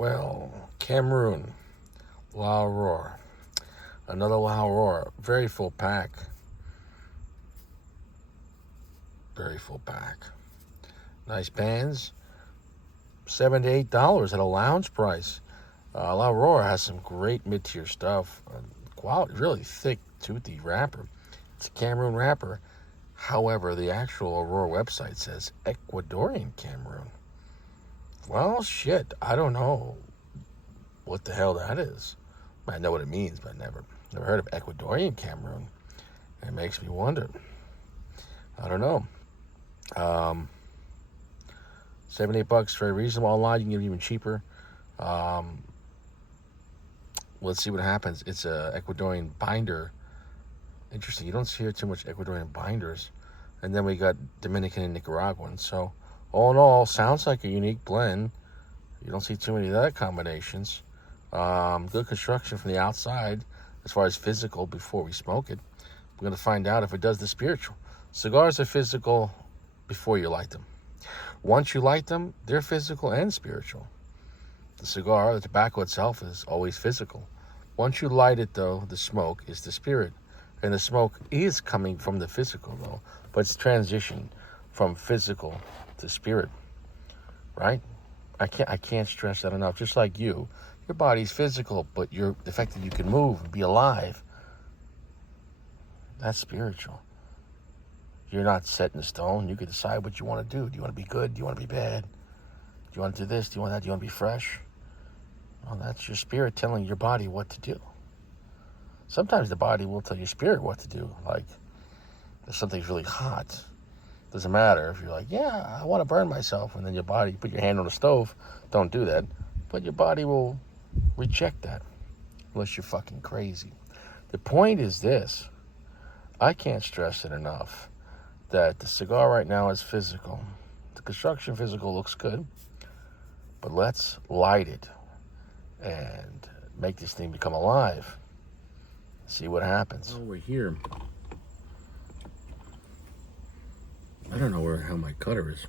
Well, Cameroon, La Aurora. Another La Aurora. Very full pack. Very full pack. Nice bands. $7 to $8 at a lounge price. La Aurora has some great mid-tier stuff. Quality, really thick, toothy wrapper. It's a Cameroon wrapper. However, the actual Aurora website says Ecuadorian Cameroon. Well, shit, I don't know what the hell that is. I know what it means, but never heard of Ecuadorian Cameroon. It makes me wonder. I don't know. $7-8, very reasonable. Online, you can get it even cheaper. Let's see what happens. It's a Ecuadorian binder. Interesting. You don't see here too much Ecuadorian binders. And then we got Dominican and Nicaraguan. So, all in all, sounds like a unique blend. You don't see too many of that combinations. Good construction from the outside as far as physical before we smoke it. We're going to find out if it does the spiritual. Cigars are physical before you light them. Once you light them, they're physical and spiritual. The cigar, the tobacco itself, is always physical. Once you light it, though, the smoke is the spirit. And the smoke is coming from the physical, though, but it's transitioned from physical to spirit, right? I can't stress that enough. Just like your body's physical, but the fact that you can move and be alive, that's spiritual. You're not set in stone. You can decide what you want to do. Do you want to be good? Do you want to be bad? Do you want to do this? Do you want that? Do you want to be fresh? Well, that's your spirit telling your body what to do. Sometimes the body will tell your spirit what to do. Like, if something's really hot, doesn't matter if you're like, yeah, I want to burn myself, and then your body, you put your hand on the stove, don't do that. But your body will reject that, unless you're fucking crazy. The point is this. I can't stress it enough that the cigar right now is physical. The construction physical looks good, but let's light it and make this thing become alive. See what happens. Oh, we're here. I don't know where the hell my cutter is.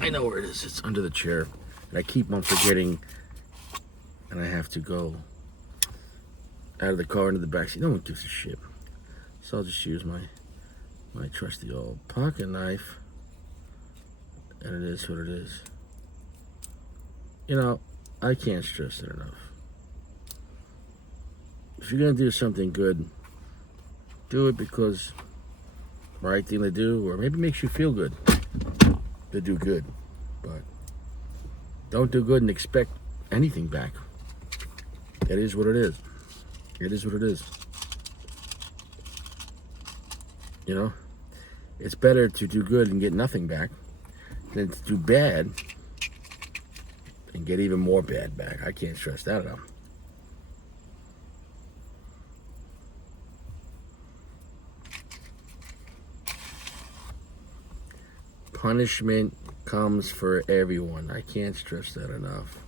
I know where it is. It's under the chair. And I keep on forgetting. And I have to go out of the car into the backseat. No one gives a shit. So I'll just use my trusty old pocket knife. And it is what it is. You know, I can't stress it enough. If you're going to do something good, do it because right thing to do, or maybe makes you feel good to do good. But don't do good and expect anything back. It is what it is. It is what it is. You know? It's better to do good and get nothing back than to do bad and get even more bad back. I can't stress that enough. Punishment comes for everyone. I can't stress that enough.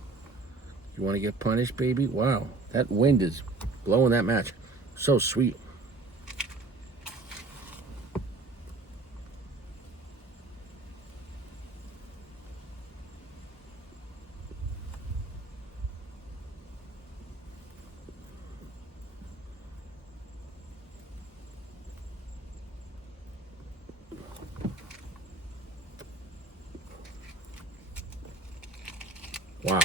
You want to get punished, baby? Wow, that wind is blowing that match. So sweet. Wow.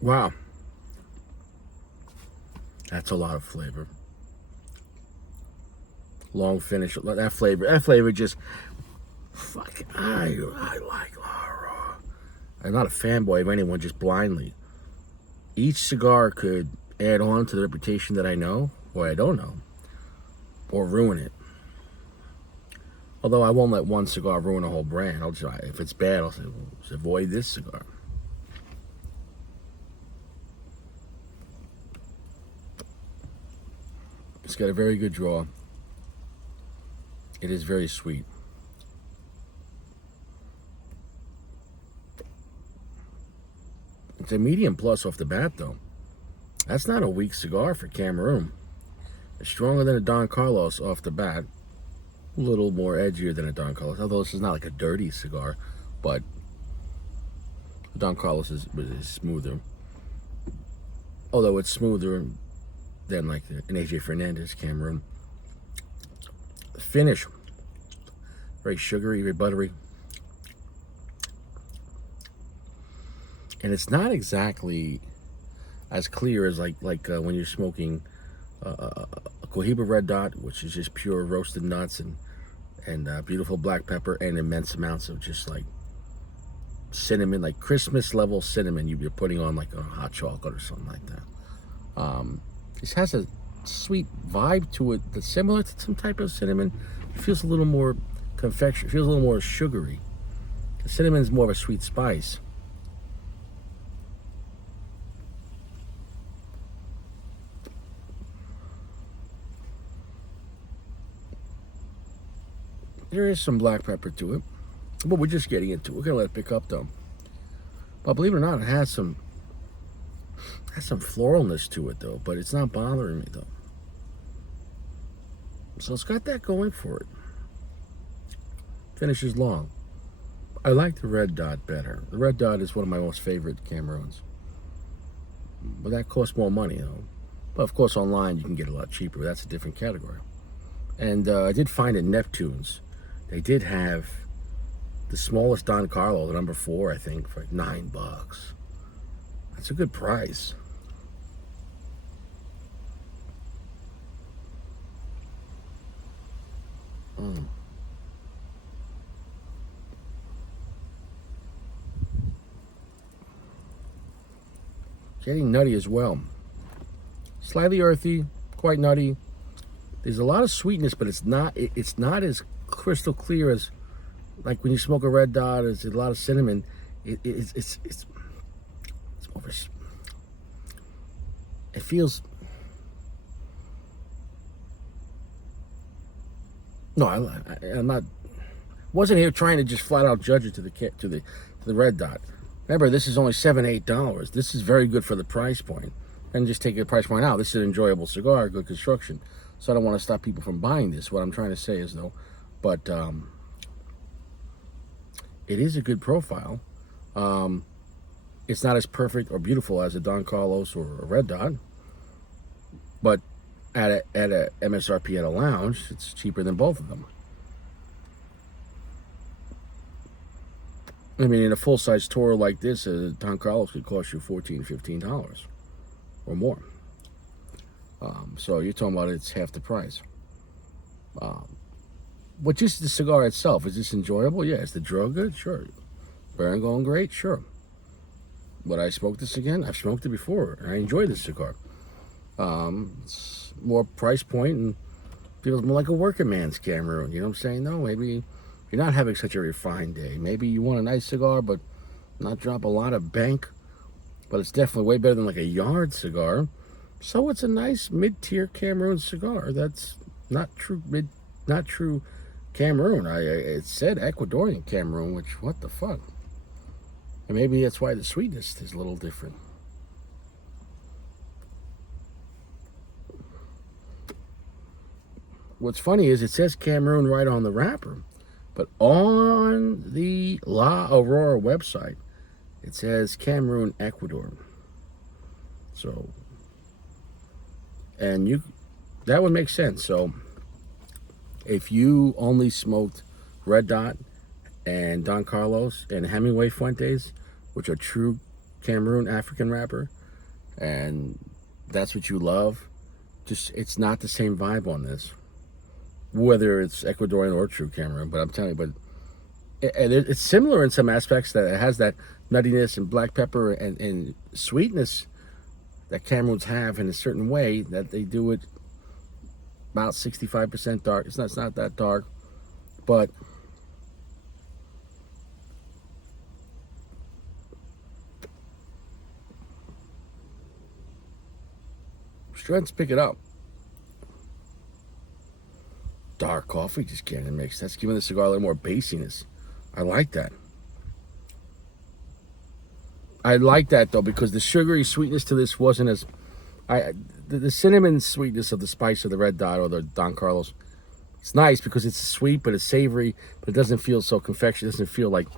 Wow. That's a lot of flavor. Long finish. That flavor just fucking. I like Laura. I'm not a fanboy of anyone just blindly. Each cigar could add on to the reputation that I know or I don't know, or ruin it. Although I won't let one cigar ruin a whole brand. I'll just, if it's bad, I'll say, well, just avoid this cigar. It's got a very good draw. It is very sweet. It's a medium plus off the bat, though. That's not a weak cigar for Cameroon. It's stronger than a Don Carlos off the bat. A little more edgier than a Don Carlos, although this is not like a dirty cigar, but Don Carlos is smoother. Although it's smoother than like an AJ Fernandez Cameroon. The finish, very sugary, very buttery. And it's not exactly as clear as like when you're smoking a Cohiba Red Dot, which is just pure roasted nuts and beautiful black pepper and immense amounts of just like cinnamon, like Christmas level cinnamon you're putting on like a hot chocolate or something like that. This has a sweet vibe to it that's similar to some type of cinnamon. It feels a little more confection. It feels a little more sugary. The cinnamon is more of a sweet spice. There is some black pepper to it, but we're just getting into it. We're gonna let it pick up though. But believe it or not, it has some floralness to it though, but it's not bothering me though. So it's got that going for it. Finish is long. I like the Red Dot better. The Red Dot is one of my most favorite Cameroons. But that costs more money though. But of course online you can get it a lot cheaper. That's a different category. And I did find at Neptune's, they did have the smallest Don Carlo, the number 4, I think, for like $9. That's a good price. Getting nutty as well. Slightly earthy, quite nutty. There's a lot of sweetness, but it's not as crystal clear as like when you smoke a Red Dot. There's a lot of cinnamon. It's more of a, it feels. No, I'm not. Wasn't here trying to just flat out judge it to the Red Dot. Remember, this is only $7-8. This is very good for the price point. And just take the price point out. This is an enjoyable cigar, good construction. So I don't want to stop people from buying this. What I'm trying to say is though, but it is a good profile. It's not as perfect or beautiful as a Don Carlos or a Red Dot, but at a MSRP at a lounge, it's cheaper than both of them. I mean, in a full-size tour like this, a Don Carlos could cost you $14, $15 or more. So you're talking about it's half the price. But just the cigar itself, is this enjoyable? Yeah. Is the draw good? Sure. Burn going great? Sure. Would I smoke this again? I've smoked it before. I enjoy this cigar. It's more price point and feels more like a working man's Cameroon. You know what I'm saying? No, maybe you're not having such a refined day. Maybe you want a nice cigar, but not drop a lot of bank. But it's definitely way better than like a yard cigar. So it's a nice mid-tier Cameroon cigar. That's not true Cameroon. It said Ecuadorian Cameroon, which, what the fuck? And maybe that's why the sweetness is a little different. What's funny is it says Cameroon right on the wrapper, but on the La Aurora website, it says Cameroon, Ecuador. So, and that would make sense. So, if you only smoked Red Dot and Don Carlos and Hemingway Fuentes, which are true Cameroon African wrapper, and that's what you love, just it's not the same vibe on this. Whether it's Ecuadorian or true Cameroon, but I'm telling you, but it's similar in some aspects, that it has that nuttiness and black pepper and sweetness that Cameroons have in a certain way, that they do it about 65% dark. It's not that dark, but strengths pick it up. Dark coffee just getting mixed. That's giving the cigar a little more bassiness. I like that. I like that though, because the sugary sweetness to this wasn't as the cinnamon sweetness of the spice of the Red Dot or the Don Carlos. It's nice because it's sweet, but it's savory, but it doesn't feel so confectionate. It doesn't feel like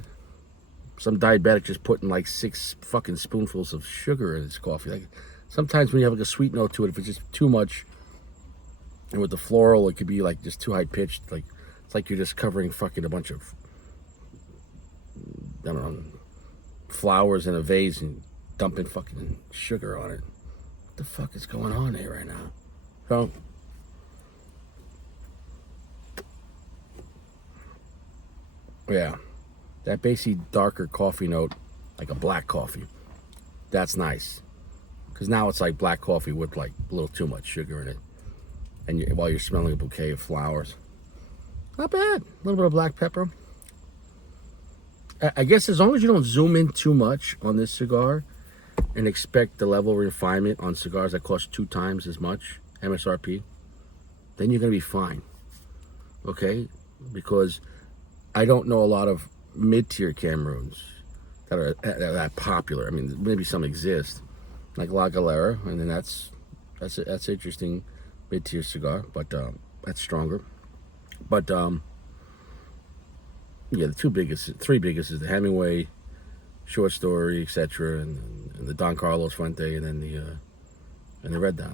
some diabetic just putting like 6 fucking spoonfuls of sugar in his coffee. Like sometimes when you have like a sweet note to it, if it's just too much, and with the floral, it could be like just too high pitched. Like it's like you're just covering fucking a bunch of, I don't know, flowers in a vase and dumping fucking sugar on it. What the fuck is going on here right now? So, yeah, that basically darker coffee note, like a black coffee, that's nice. Because now it's like black coffee with like a little too much sugar in it. And while you're smelling a bouquet of flowers. Not bad. A little bit of black pepper. I guess as long as you don't zoom in too much on this cigar and expect the level of refinement on cigars that cost 2 times as much MSRP, then you're going to be fine. Okay? Because I don't know a lot of mid-tier Cameroons that are that popular. I mean, maybe some exist, like La Galera, and then that's interesting mid-tier cigar, but that's stronger. But yeah, the 3 biggest is the Hemingway, Short Story, etc., and the Don Carlos Fuente, and then the Red Dot.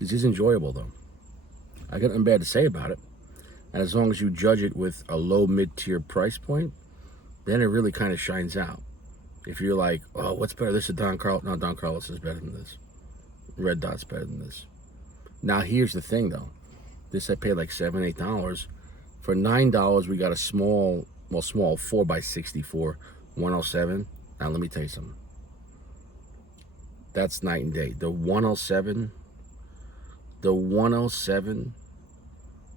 This is enjoyable though. I got nothing bad to say about it. And as long as you judge it with a low mid-tier price point, then it really kind of shines out. If you're like, oh, what's better? This is Don Carlos. No, Don Carlos is better than this. Red Dot's better than this. Now here's the thing though. This I paid like $7, $8. For $9, we got a small 4x64, 107. Now let me tell you something. That's night and day. The 107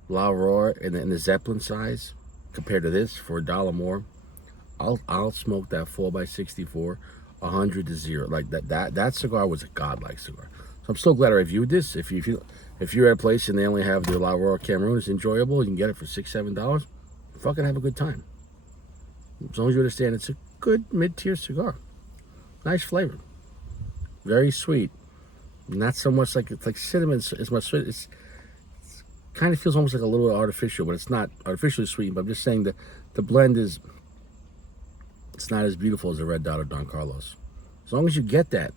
La Aurora and the Zeppelin size compared to this for $1 more, I'll smoke that 4x64 100 to 0. Like that cigar was a godlike cigar. So I'm so glad I reviewed this. If you're at a place and they only have the La Aurora Cameroon, it's enjoyable. You can get it for $6, $7. Fucking have a good time. As long as you understand, it's a good mid-tier cigar. Nice flavor. Very sweet. Not so much like it's like cinnamon. It's much sweet. It's kind of feels almost like a little artificial, but it's not artificially sweet. But I'm just saying that the blend is. It's not as beautiful as a Red Dot or Don Carlos. As long as you get that,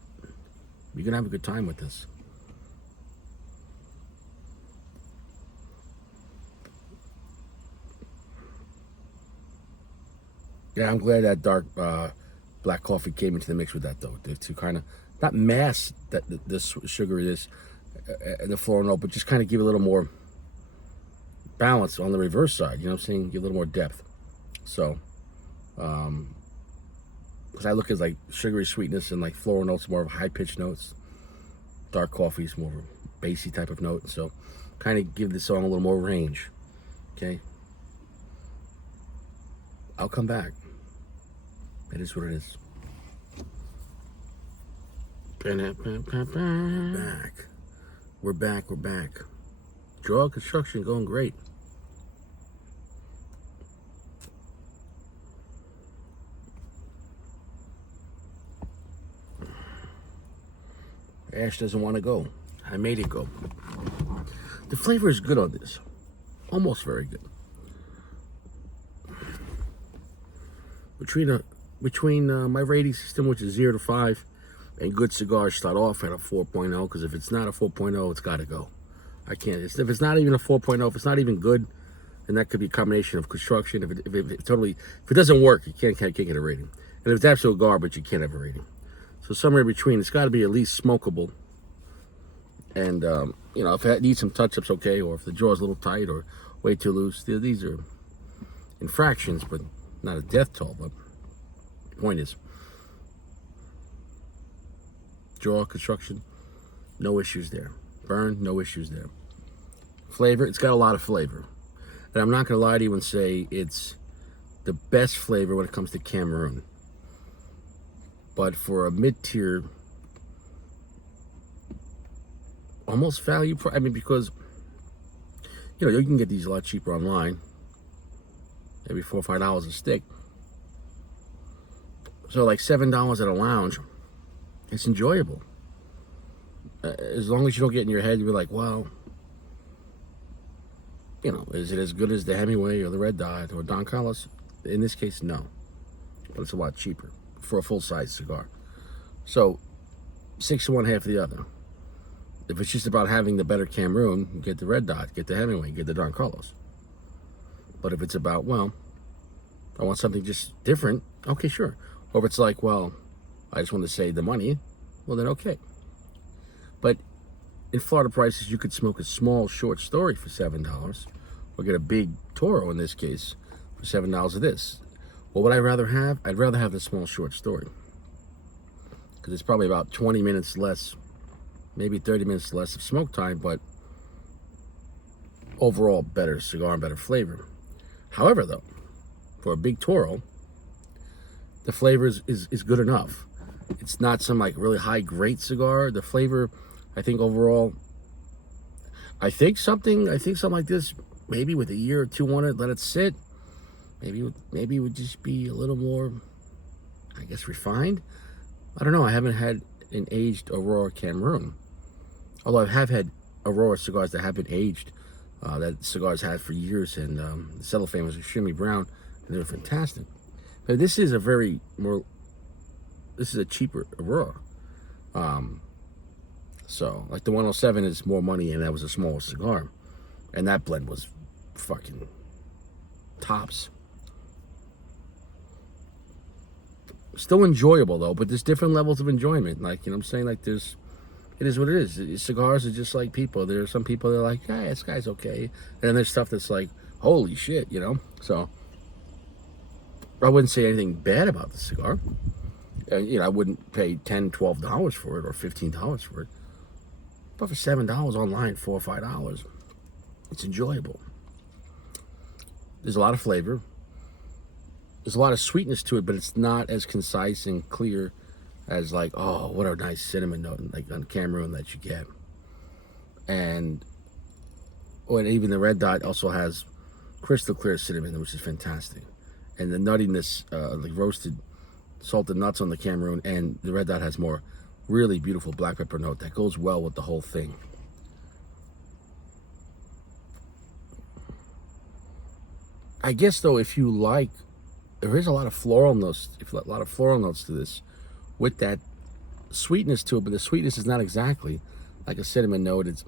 you're gonna have a good time with this. Yeah, I'm glad that dark black coffee came into the mix with that though, to kind of not mask that this sugar is the floral note, but just kind of give a little more balance on the reverse side. You know what I'm saying? Give a little more depth. So, because I look at like sugary sweetness and like floral notes, more of high pitched notes. Dark coffee is more of a bassy type of note. So, kind of give this song a little more range. Okay. I'll come back. It is what it is. We're back. Draw construction going great. Ash doesn't want to go. I made it go. The flavor is good on this. Almost very good. Between my rating system, which is 0 to 5, and good cigars start off at a 4.0, because if it's not a 4.0, it's got to go. I can't. If it's not even a 4.0, if it's not even good, then that could be a combination of construction. If it doesn't work, you can't get a rating. And if it's absolute garbage, you can't have a rating. So somewhere in between, it's got to be at least smokable. And if it needs some touch-ups, okay, or if the jaw is a little tight or way too loose, these are infractions, but not a death toll. But the point is, jaw construction, no issues there. Burn, no issues there. Flavor, it's got a lot of flavor. And I'm not going to lie to you and say it's the best flavor when it comes to Cameroon. But for a mid-tier, almost value, because You know, you can get these a lot cheaper online, maybe $4 or $5 a stick. So like $7 at a lounge, it's enjoyable. As long as you don't get in your head, you're like, well, you know, is it as good as the Hemingway or the Red Dot or Don Carlos? In this case, no. But it's a lot cheaper for a full-size cigar. So 6 to 1, half the other. If it's just about having the better Cameroon, get the Red Dot, get the Hemingway, get the Don Carlos. But if it's about, well, I want something just different, okay, sure. Or if it's like, well, I just want to save the money, well, then okay. But in Florida prices, you could smoke a small short story for $7, or get a big Toro in this case for $7 of this. What would I rather have? I'd rather have the small short story, because it's probably about 20 minutes less, maybe 30 minutes less of smoke time, but overall better cigar and better flavor. However, though, for a big Toro, the flavor is good enough. It's not some like really high great cigar. The flavor, I think overall, I think something like this, maybe with a year or two on it, let it sit, maybe it would just be a little more, I guess, refined. I don't know. I haven't had an aged Aurora Cameroon, although I have had Aurora cigars that have been aged. That cigars had for years, and the cellophane was extremely brown, and they were fantastic. But this is this is a cheaper Aurora. So, like the 107 is more money, and that was a smaller cigar. And that blend was fucking tops. Still enjoyable, though, but there's different levels of enjoyment. Like, you know what I'm saying? Like, it is what it is. Cigars are just like people. There are some people that are like, hey, this guy's okay. And then there's stuff that's like, holy shit, you know? So, I wouldn't say anything bad about the cigar. You know, I wouldn't pay $10, $12 for it, or $15 for it. But for $7 online, $4 or $5, it's enjoyable. There's a lot of flavor. There's a lot of sweetness to it, but it's not as concise and clear as like, oh, what a nice cinnamon note like on Cameroon that you get. And even the Red Dot also has crystal clear cinnamon, which is fantastic. And the nuttiness, like roasted salted nuts on the Cameroon, and the Red Dot has more really beautiful black pepper note that goes well with the whole thing. I guess though, if you like, there is a lot of floral notes, to this, with that sweetness to it, but the sweetness is not exactly like a cinnamon note. It's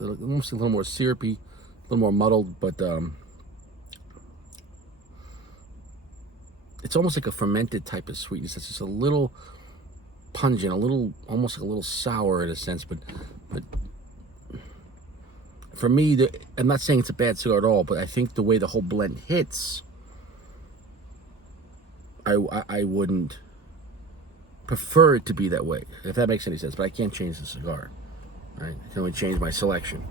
almost a little more syrupy, a little more muddled, but it's almost like a fermented type of sweetness. It's just a little pungent, almost like a little sour in a sense, but for me, I'm not saying it's a bad cigar at all, but I think the way the whole blend hits, I wouldn't prefer it to be that way, if that makes any sense. But I can't change the cigar, right? I can only change my selection.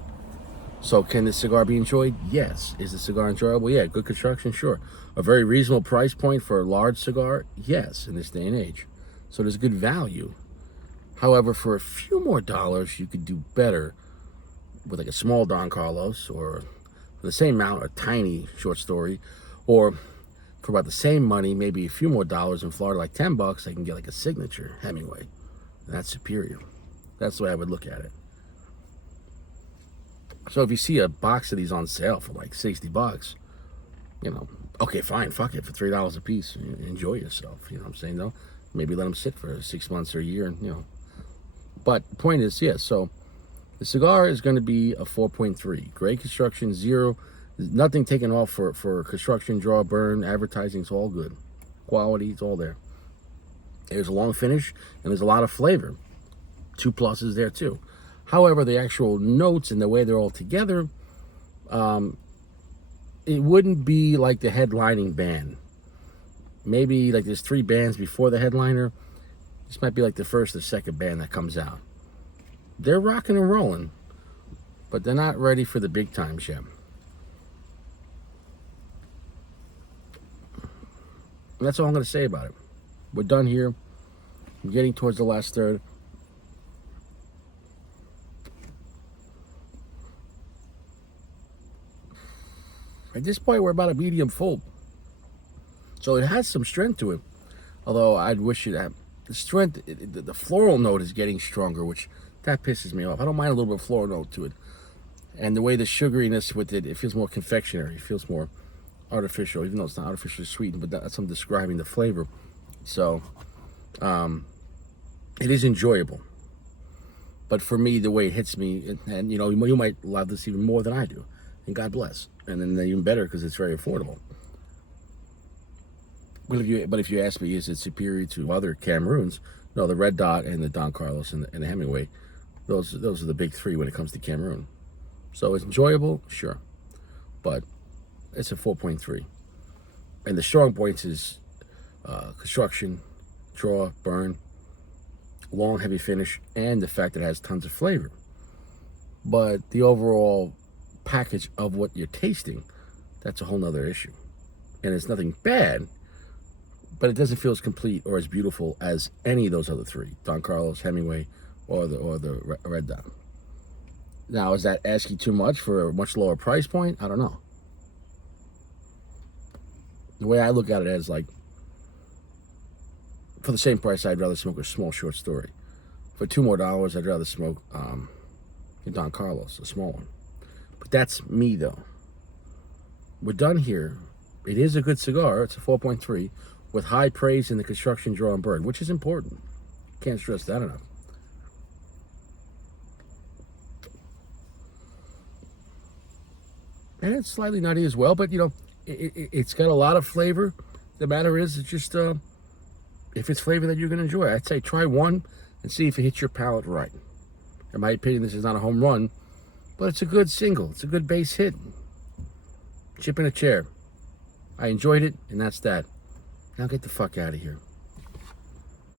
So can this cigar be enjoyed? Yes. Is the cigar enjoyable? Yeah. Good construction? Sure. A very reasonable price point for a large cigar? Yes, in this day and age. So there's good value. However, for a few more dollars, you could do better with like a small Don Carlos, or for the same amount, a tiny short story, or for about the same money, maybe a few more dollars in Florida, like $10, I can get like a signature Hemingway. And that's superior. That's the way I would look at it. So if you see a box of these on sale for like $60, you know, okay, fine, fuck it, for $3 a piece, enjoy yourself. You know what I'm saying, though? Maybe let them sit for 6 months or a year, you know. But the point is, yeah, so the cigar is going to be a 4.3. Great construction, 0. Nothing taken off for construction, draw, burn, advertising. It's all good. Quality, it's all there. There's a long finish, and there's a lot of flavor. 2 pluses there, too. However, the actual notes and the way they're all together, it wouldn't be like the headlining band. Maybe like there's 3 bands before the headliner. This might be like the first or second band that comes out. They're rocking and rolling, but they're not ready for the big times yet. And that's all I'm going to say about it. We're done here. I'm getting towards the last third. At this point, we're about a medium full. So it has some strength to it. Although I'd wish it had the strength, the floral note is getting stronger, which that pisses me off. I don't mind a little bit of floral note to it. And the way the sugariness with it, it feels more confectionery. It feels more artificial, even though it's not artificially sweetened, but that's I'm describing the flavor. So it is enjoyable. But for me, the way it hits me, and you might love this even more than I do, and God bless. And then even better because it's very affordable. But if you ask me, is it superior to other Cameroons? No, the Red Dot and the Don Carlos and the Hemingway, those are the big three when it comes to Cameroon. So it's enjoyable, sure, but it's a 4.3. And the strong points is construction, draw, burn, long, heavy finish, and the fact that it has tons of flavor. But the overall package of what you're tasting, that's a whole nother issue. And it's nothing bad, but it doesn't feel as complete or as beautiful as any of those other three, Don Carlos, Hemingway, or the Red Dot. Now, is that asking too much for a much lower price point? I don't know. The way I look at it is like, for the same price, I'd rather smoke a small short story. For $2 more, I'd rather smoke a Don Carlos, a small one. But that's me, though. We're done here. It is a good cigar. It's a 4.3 with high praise in the construction, draw, and burn, which is important. Can't stress that enough. And it's slightly nutty as well, but it's got a lot of flavor. The matter is, it's just if it's flavor that you're going to enjoy, I'd say try one and see if it hits your palate right. In my opinion, this is not a home run, but it's a good single. It's a good base hit. Chip in a chair. I enjoyed it, and that's that. Now get the fuck out of here.